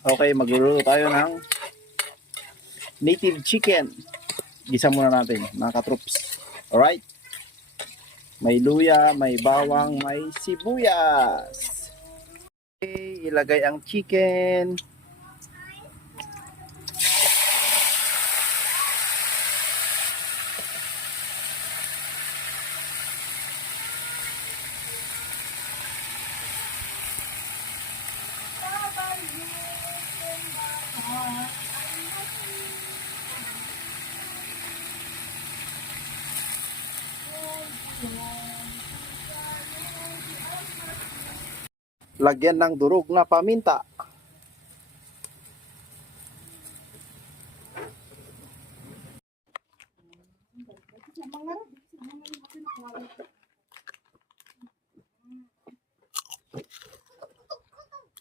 Okay, magluluto tayo ng native chicken. Gisa muna natin, mga katroops. Alright? May luya, may bawang, may sibuyas. Okay, ilagay ang chicken. Lagyan ng durog na paminta.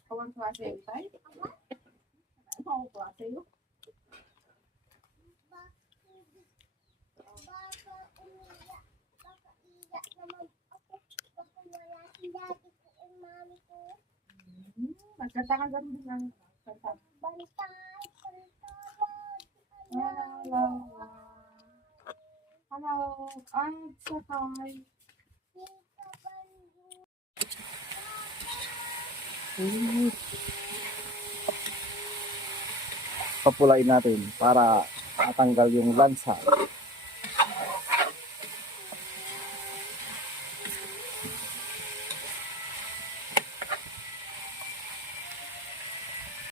Kawan klase yun tayo? Ano klase yun? Nagkataka ganun lang. Hello. I'm sakay. Papulain natin para matanggal yung lansa.